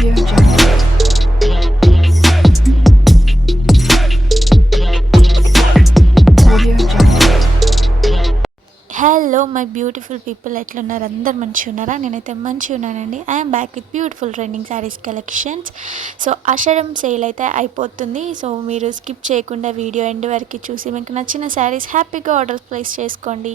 Audio Jungle. Audio Jungle. Hello my beautiful people, ఎట్లున్నారు? అందరు మంచిగా ఉన్నారా? నేనైతే మంచిగా ఉన్నానండి. I'm back with beautiful trending sarees collections. So Ashadham sale అయితే అయిపోతుంది. సో మీరు స్కిప్ చేయకుండా వీడియో ఎండ్ వరకు చూసి మీకు నచ్చిన శారీస్ హ్యాపీగా ఆర్డర్ ప్లేస్ చేసుకోండి.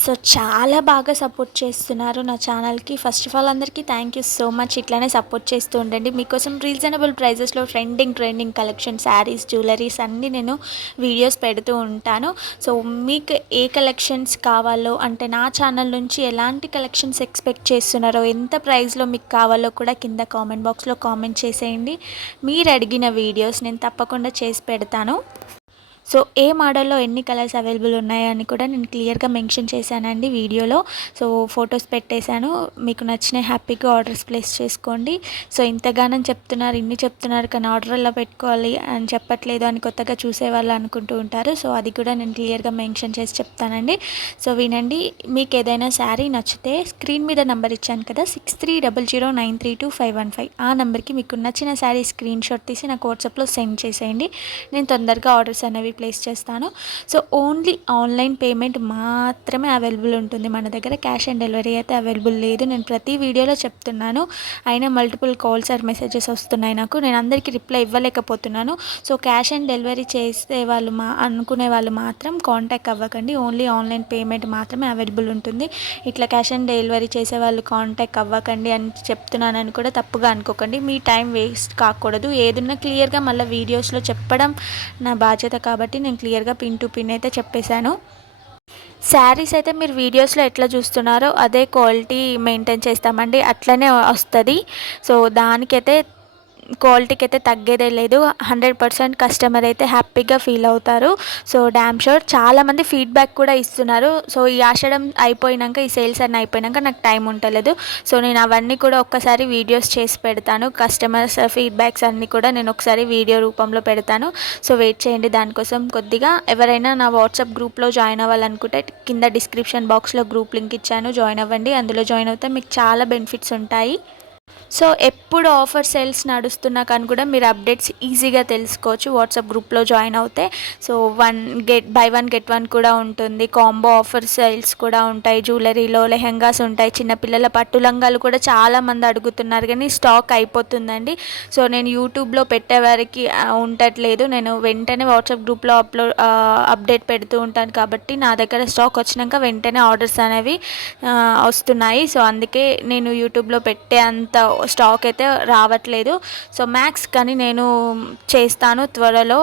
సో చాలా బాగా సపోర్ట్ చేస్తున్నారు నా ఛానల్కి. ఫస్ట్ ఆఫ్ ఆల్ అందరికీ థ్యాంక్ యూ సో మచ్. ఇట్లానే సపోర్ట్ చేస్తూ ఉండండి. మీకోసం రీజనబుల్ ప్రైజెస్లో ట్రెండింగ్ కలెక్షన్ శారీస్, జ్యువెలరీస్ అన్నీ నేను వీడియోస్ పెడుతూ ఉంటాను. సో మీకు ఏ కలెక్షన్స్ కావాలో, అంటే నా ఛానల్ నుంచి ఎలాంటి కలెక్షన్స్ ఎక్స్పెక్ట్ చేస్తున్నారో, ఎంత ప్రైస్లో మీకు కావాలో కూడా కింద కామెంట్ బాక్స్లో కామెంట్ చేసేయండి. మీరు అడిగిన వీడియోస్ నేను తప్పకుండా చేసి పెడతాను. సో ఏ మోడల్లో ఎన్ని కలర్స్ అవైలబుల్ ఉన్నాయని కూడా నేను క్లియర్గా మెన్షన్ చేశానండి వీడియోలో. సో ఫొటోస్ పెట్టేశాను. మీకు నచ్చిన హ్యాపీగా ఆర్డర్స్ ప్లేస్ చేసుకోండి. సో ఇంతగానం చెప్తున్నారు, ఇన్ని చెప్తున్నారు, కానీ ఆర్డర్ ఎలా పెట్టుకోవాలి అని చెప్పట్లేదు అని కొత్తగా చూసేవాళ్ళు అనుకుంటూ ఉంటారు. సో అది కూడా నేను క్లియర్గా మెన్షన్ చేసి చెప్తానండి. సో వినండి. మీకు ఏదైనా శారీ నచ్చితే స్క్రీన్ మీద నెంబర్ ఇచ్చాను కదా, 6300932515, ఆ నెంబర్కి మీకు నచ్చిన శారీ స్క్రీన్ షాట్ తీసి నాకు వాట్సాప్లో సెండ్ చేసేయండి. నేను తొందరగా ఆర్డర్స్ అనేవి ప్లేస్ చేస్తాను. సో ఓన్లీ ఆన్లైన్ పేమెంట్ మాత్రమే అవైలబుల్ ఉంటుంది మన దగ్గర. క్యాష్ ఆన్ డెలివరీ అయితే అవైలబుల్ లేదు. నేను ప్రతి వీడియోలో చెప్తున్నాను, అయినా మల్టిపుల్ కాల్స్ ఆర్ మెసేజెస్ వస్తున్నాయి నాకు. నేను అందరికీ రిప్లై ఇవ్వలేకపోతున్నాను. సో క్యాష్ ఆన్ డెలివరీ చేసే వాళ్ళు అనుకునే వాళ్ళు మాత్రం కాంటాక్ట్ అవ్వకండి. ఓన్లీ ఆన్లైన్ పేమెంట్ మాత్రమే అవైలబుల్ ఉంటుంది. ఇట్లా క్యాష్ ఆన్ డెలివరీ చేసే వాళ్ళు కాంటాక్ట్ అవ్వకండి అని చెప్తున్నానని కూడా తప్పుగా అనుకోకండి. మీ టైం వేస్ట్ కాకూడదు. ఏదన్నా క్లియర్గా మళ్ళీ వీడియోస్లో చెప్పడం నా బాధ్యత కాబట్టి నేను క్లియర్గా పిన్ టు పిన్ అయితే చెప్పేశాను. శారీస్ అయితే మీరు వీడియోస్లో ఎట్లా చూస్తున్నారో అదే క్వాలిటీ మెయింటైన్ చేస్తామండి, అట్లనే వస్తుంది. సో దానికైతే క్వాలిటీకి అయితే తగ్గేదే లేదు. 100% కస్టమర్ అయితే హ్యాపీగా ఫీల్ అవుతారు. So damn sure. చాలామంది ఫీడ్బ్యాక్ కూడా ఇస్తున్నారు. సో ఈ ఆషాఢం అయిపోయినాక, ఈ సేల్స్ అన్నీ అయిపోయినాక నాకు టైం ఉండలేదు. సో నేను అవన్నీ కూడా ఒక్కసారి వీడియోస్ చేసి పెడతాను. కస్టమర్స్ ఫీడ్బ్యాక్స్ అన్నీ కూడా నేను ఒకసారి వీడియో రూపంలో పెడతాను. సో వెయిట్ చేయండి దానికోసం కొద్దిగా. ఎవరైనా నా వాట్సాప్ గ్రూప్లో జాయిన్ అవ్వాలనుకుంటే కింద డిస్క్రిప్షన్ బాక్స్లో గ్రూప్ లింక్ ఇచ్చాను, జాయిన్ అవ్వండి. అందులో జాయిన్ అవుతే మీకు చాలా బెనిఫిట్స్ ఉంటాయి. సో ఎప్పుడు ఆఫర్ సేల్స్ నడుస్తున్నా కానీ కూడా మీరు అప్డేట్స్ ఈజీగా తెలుసుకోవచ్చు వాట్సాప్ గ్రూప్లో జాయిన్ అవుతే. So by one get one కూడా ఉంటుంది. కాంబో ఆఫర్ సేల్స్ కూడా ఉంటాయి. జ్యువెలరీలో లెహెంగాస్ ఉంటాయి. చిన్నపిల్లల పట్టు లంగాలు కూడా చాలామంది అడుగుతున్నారు, కానీ స్టాక్ అయిపోతుందండి. సో నేను యూట్యూబ్లో పెట్టేవారికి ఉండట్లేదు. నేను వెంటనే వాట్సాప్ గ్రూప్లో అప్డేట్ పెడుతూ ఉంటాను కాబట్టి నా దగ్గర స్టాక్ వచ్చినాక వెంటనే ఆర్డర్స్ అనేవి వస్తున్నాయి. సో అందుకే నేను యూట్యూబ్లో పెట్టే అంత స్టాక్ అయితే రావట్లేదు. సో మ్యాక్స్ కానీ నేను చేస్తాను త్వరలో.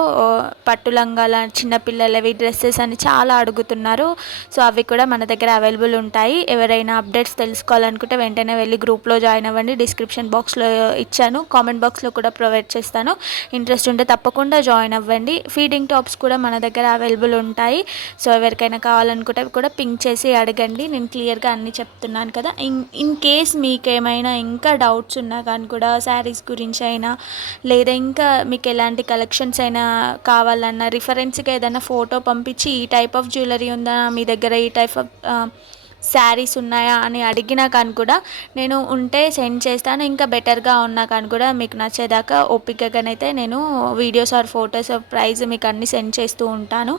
పట్టు లంగాల చిన్నపిల్లలవి డ్రెస్సెస్ అని చాలా అడుగుతున్నారు. సో అవి కూడా మన దగ్గర అవైలబుల్ ఉంటాయి. ఎవరైనా అప్డేట్స్ తెలుసుకోవాలనుకుంటే వెంటనే వెళ్ళి గ్రూప్లో జాయిన్ అవ్వండి. డిస్క్రిప్షన్ బాక్స్లో ఇచ్చాను, కామెంట్ బాక్స్లో కూడా ప్రొవైడ్ చేస్తాను. ఇంట్రెస్ట్ ఉంటే తప్పకుండా జాయిన్ అవ్వండి. ఫీడింగ్ టాప్స్ కూడా మన దగ్గర అవైలబుల్ ఉంటాయి. సో ఎవరికైనా కావాలనుకుంటే కూడా పింక్ చేసి అడగండి. నేను క్లియర్గా అన్నీ చెప్తున్నాను కదా. ఇన్ కేస్ మీకేమైనా ఇంకా డౌట్స్ ఉన్నా కానీ కూడా శారీస్ గురించి అయినా, లేదా ఇంకా మీకు ఎలాంటి కలెక్షన్స్ అయినా కావాలన్నా, రిఫరెన్స్గా ఏదైనా ఫోటో పంపించి ఈ టైప్ ఆఫ్ జ్యువెలరీ ఉందా మీ దగ్గర, ఈ టైప్ ఆఫ్ శారీస్ ఉన్నాయా అని అడిగినా కానీ కూడా నేను ఉంటే సెండ్ చేస్తాను. ఇంకా బెటర్గా ఉన్నా కానీ కూడా మీకు నచ్చేదాకా ఓపికగానైతే నేను వీడియోస్ ఆర్ ఫొటోస్ ప్రైస్ మీకు అన్నీ సెండ్ చేస్తూ ఉంటాను.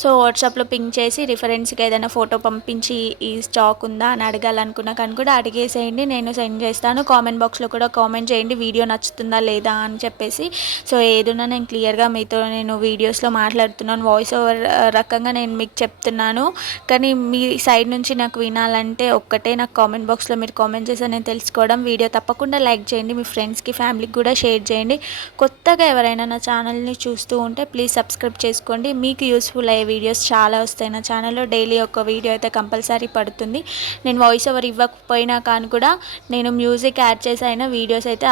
సో వాట్సాప్లో పింక్ చేసి రిఫరెన్స్కి ఏదైనా ఫోటో పంపించి ఈ స్టాక్ ఉందా అని అడగాలనుకున్నా కానీ కూడా అడిగేసేయండి, నేను సెండ్ చేస్తాను. కామెంట్ బాక్స్లో కూడా కామెంట్ చేయండి వీడియో నచ్చుతుందా లేదా అని చెప్పేసి. సో ఏదున్నా నేను క్లియర్గా మీతో నేను వీడియోస్లో మాట్లాడుతున్నాను, వాయిస్ ఓవర్ రకంగా నేను మీకు చెప్తున్నాను. కానీ మీ సైడ్ నుంచి నాకు వినాలంటే ఒక్కటే, నాకు కామెంట్ బాక్స్లో మీరు కామెంట్ చేసి నేను తెలుసుకోవడం. వీడియో తప్పకుండా లైక్ చేయండి, మీ ఫ్రెండ్స్కి ఫ్యామిలీకి కూడా షేర్ చేయండి. కొత్తగా ఎవరైనా నా ఛానల్ని చూస్తూ ఉంటే ప్లీజ్ సబ్స్క్రైబ్ చేసుకోండి. మీకు యూస్ఫుల్ అయ్యే వీడియోస్ చాలా వస్తాయి నా ఛానల్లో. డైలీ ఒక వీడియో అయితే కంపల్సరీ పడుతుంది. నేను వాయిస్ ఓవర్ ఇవ్వకపోయినా కానీ కూడా నేను మ్యూజిక్ యాడ్ చేసి అయినా వీడియోస్ అయితే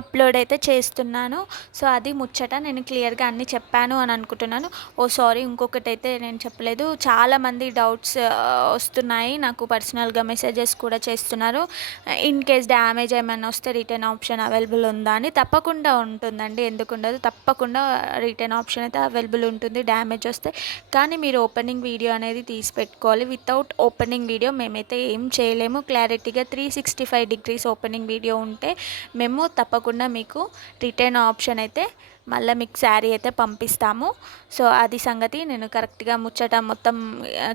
అప్లోడ్ అయితే చేస్తున్నాను. సో అది ముచ్చట. నేను క్లియర్గా అన్నీ చెప్పాను అని అనుకుంటున్నాను. ఓ సారీ, ఇంకొకటి అయితే నేను చెప్పలేదు. చాలామంది డౌట్స్ వస్తున్నాయి నాకు, పర్సనల్గా మెసేజెస్ కూడా చేస్తున్నారు. ఇన్ కేస్ డ్యామేజ్ ఏమైనా వస్తే రిటర్న్ ఆప్షన్ అవైలబుల్ ఉందా అని. తప్పకుండా ఉంటుందండి, ఎందుకు ఉండదు, తప్పకుండా రిటర్న్ ఆప్షన్ అయితే అవైలబుల్ ఉంటుంది డ్యామేజ్ వస్తే. కానీ మీరు ఓపెనింగ్ వీడియో అనేది తీసి పెట్టుకోవాలి. వితౌట్ ఓపెనింగ్ వీడియో మేమైతే ఏం చేయలేము. క్లారిటీగా 365 డిగ్రీస్ ఓపెనింగ్ వీడియో ఉంటే మేము తప్పకుండా మీకు రిటర్న్ ఆప్షన్ అయితే మళ్ళీ మీకు శారీ అయితే పంపిస్తాము. సో అది సంగతి. నేను కరెక్ట్గా ముచ్చట మొత్తం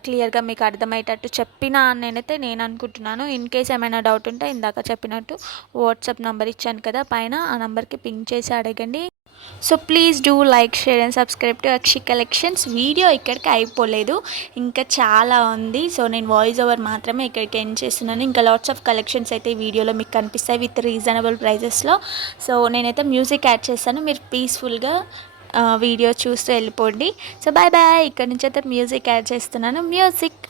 క్లియర్గా మీకు అర్థమయ్యేటట్టు చెప్పినా అని నేను అనుకుంటున్నాను. ఇన్ కేస్ ఏమైనా డౌట్ ఉంటే ఇందాక చెప్పినట్టు వాట్సాప్ నెంబర్ ఇచ్చాను కదా పైన, ఆ నెంబర్కి పింక్ చేసి అడగండి. So please do like, share and subscribe to Akshi collections. Video ఇక్కడికి అయిపోలేదు, ఇంకా చాలా ఉంది. సో నేను వాయిస్ ఓవర్ మాత్రమే ఇక్కడికి ఎండ్ చేస్తున్నాను. ఇంకా లాట్స్ ఆఫ్ కలెక్షన్స్ అయితే ఈ వీడియోలో మీకు కనిపిస్తాయి విత్ రీజనబుల్ ప్రైజెస్లో. సో నేనైతే మ్యూజిక్ యాడ్ చేస్తాను, మీరు పీస్ఫుల్గా వీడియో చూస్తూ వెళ్ళిపోండి. So bye bye. ఇక్కడ నుంచి అయితే మ్యూజిక్ యాడ్ చేస్తున్నాను. మ్యూజిక్.